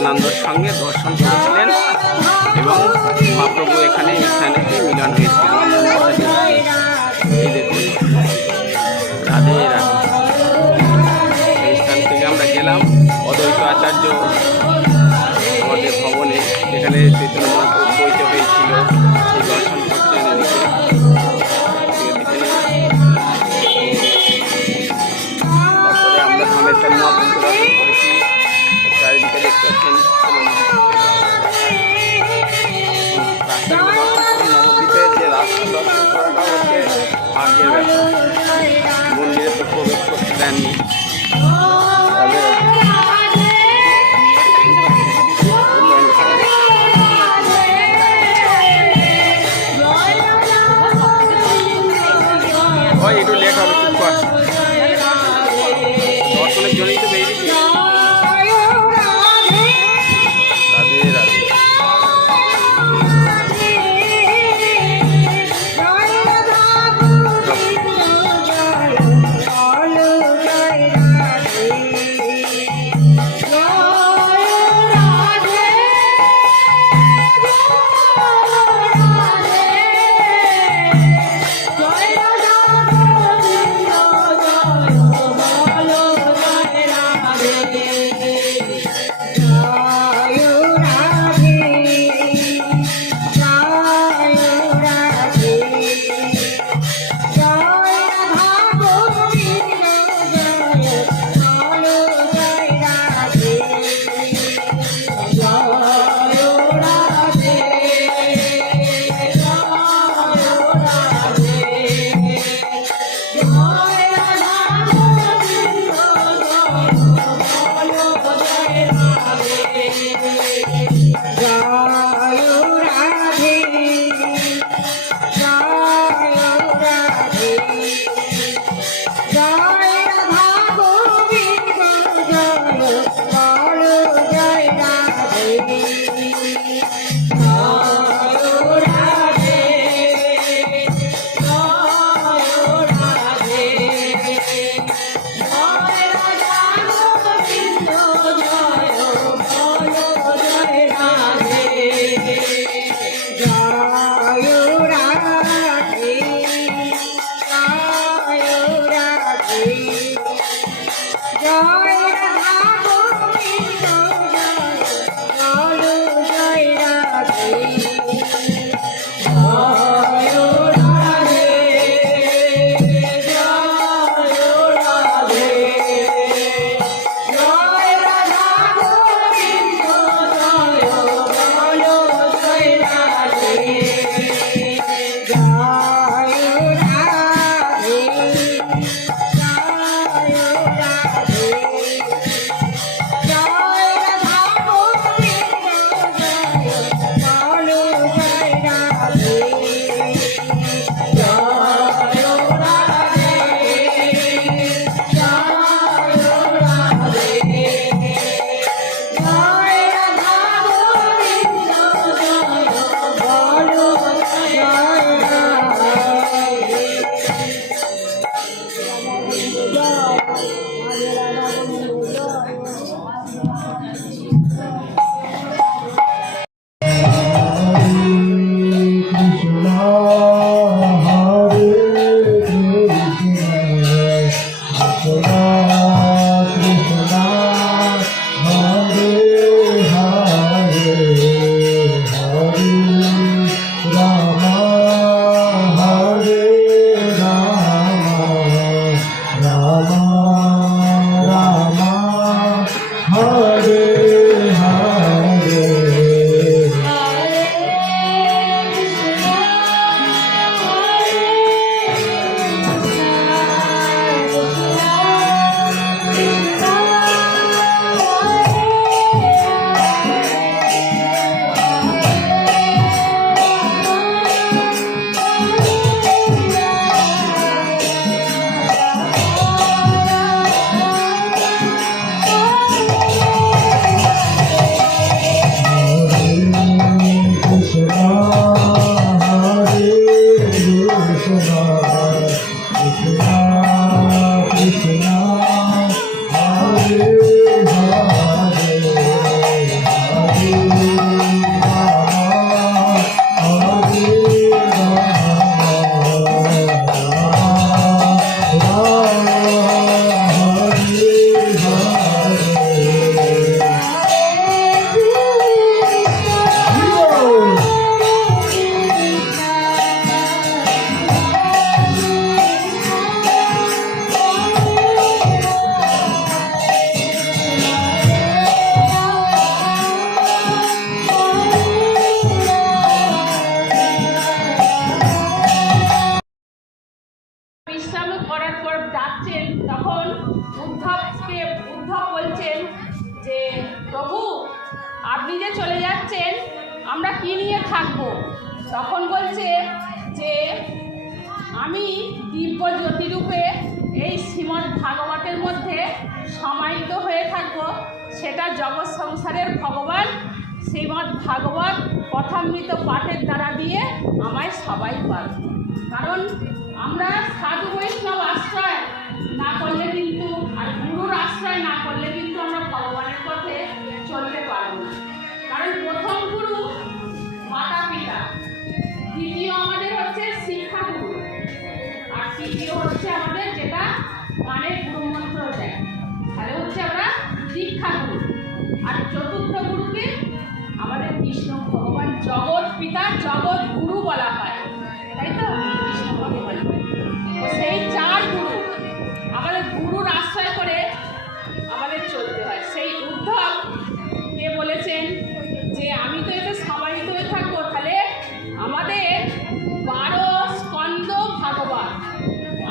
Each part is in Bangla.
নিত্যানন্দর সঙ্গে দর্শন করেছিলেন এবং মহাপ্রভু এখানে স্থানে মিলন এই রাধে রাধে। এই স্থান থেকে আমরা গেলাম অদ্বৈত আচার্য আমাদের ভবনে এখানে চৈতন্য শিশুরা মন্দিরে তো প্রবেশ করতে লেট হবে। যাচ্ছেন, তখন উদ্ধবকে, উদ্ধব বলছেন যে, প্রভু, আপনি যে চলে যাচ্ছেন, আমরা কি নিয়ে থাকব? তখন বলছে যে, আমি দিব্য জ্যোতিরূপে এই শ্রীমৎ ভাগবতের মধ্যে সমাহিত হয়ে থাকব। সেটা জগৎ সংসারের ভগবান শ্রীমদ্ ভাগবত কথামৃত পাঠের দ্বারা দিয়ে আমায় সবাই পাবে। কারণ আমরা সাধু বৈষ্ণব আশ্রয়। না করলে কিন্তু, আর গুরুর আশ্রয় না করলে কিন্তু আমরা ভগবানের পথে চলতে পারব না। কারণ প্রথম গুরু মাতা পিতা। দ্বিতীয় আমাদের হচ্ছে শিক্ষা গুরু। আর তৃতীয় হচ্ছে আমাদের যেটা মানে গুরুমন্ত্র দেয়। তাহলে হচ্ছে আমরা দীক্ষা গুরু। আর চতুর্থ গুরুকে আমাদের কৃষ্ণ ভগবান জগৎ পিতা জগৎ গুরু বলা হয়। তাই তো? সেই চার গুরু। আমাদের গুরুর আশ্রয় করে আমাদের চলতে হয়। সেই উদ্ধব কে বলেছেন যে, আমি তো এতে সমাহিত হয়ে থাকব। তাহলে আমাদের বারো স্কন্ধ ভাগবত।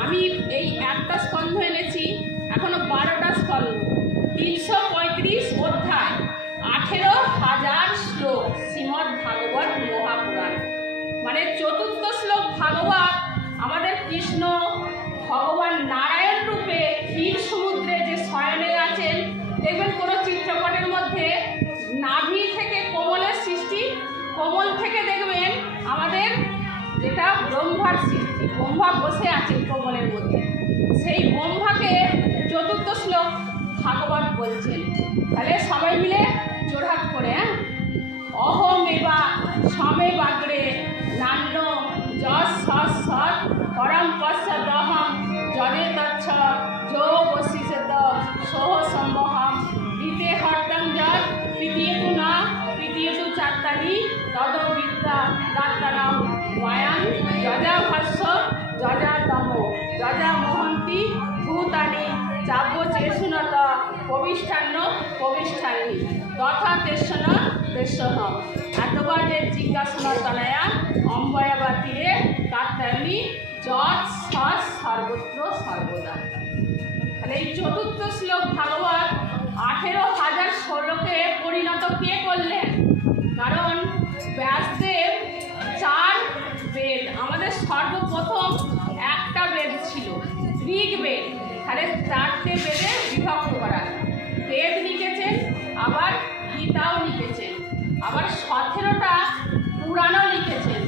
আমি এই একটা স্কন্ধ এনেছি, এখনও বারোটা স্কন্ধ। তিনশো পঁয়ত্রিশ অধ্যায়, আঠেরো হাজার শ্লোক, শ্রীমদ্ ভাগবত মহাপুরাণ। মানে চতুর্থ শ্লোক ভাগবত ভগবান নারায়ণ রূপে ক্ষীর সমুদ্রে যে শয়নে আছেন, দেখবেন কোনো চিত্রপটের মধ্যে নাভি থেকে কোমলের সৃষ্টি, কোমল থেকে দেখবেন আমাদের যেটা ব্রহ্মার সৃষ্টি, ব্রহ্মা বসে আছেন কোমলের মধ্যে। সেই ব্রহ্মাকে চতুর্থ শ্লোক ভাগবত বলছেন। তাহলে সবাই মিলে জোড়হাত করে হ্যাঁ? অহমেবা সমে বাগড়ে নান্য যশ সৎ সৎ পরম পশ্চাদহম যদে তচ্ছ, যো বশিষেত সোহ সম্বহম। রীতে হর্তম যৎ তৃতীয়তু না তৃতীয়তু চাত্তানি তদ বিদ্যা দাত্তানাম মায়ান যজা ভাষ্য যজা তম। যজা মোহন্তি ভূতানি চাব্য চেষুনত প্রবিষ্ঠান্য প্রবিষ্ঠানি। তথা তেসন তেসন এতবার যে জিজ্ঞাসনা তনয়া অম্বয়াবা তীরে তার তেমনি সস সর্বত্র সর্বদা। তাহলে এই চতুর্থ শ্লোক ভাগবত আঠেরো হাজার ষোলোকে পরিণত কে করলেন? কারণ ব্যাসদেব চার বেদ, আমাদের সর্বপ্রথম একটা বেদ ছিল ঋগ বেদ তাহলে চারটে বেদে বিভক্ত করা। বেদ লিখেছেন, আবার গীতাও লিখেছেন, আবার সতেরোটা পুরাণও লিখেছেন।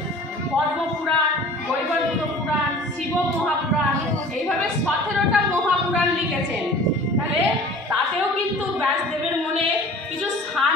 পদ্মপুরাণ বৈবর্ত পুরাণ, শিব মহাপুরাণ, এইভাবে সতেরোটা মহাপুরাণ লিখেছেন। তাহলে তাতেও কিন্তু ব্যাসদেবের মনে কিছু স্থান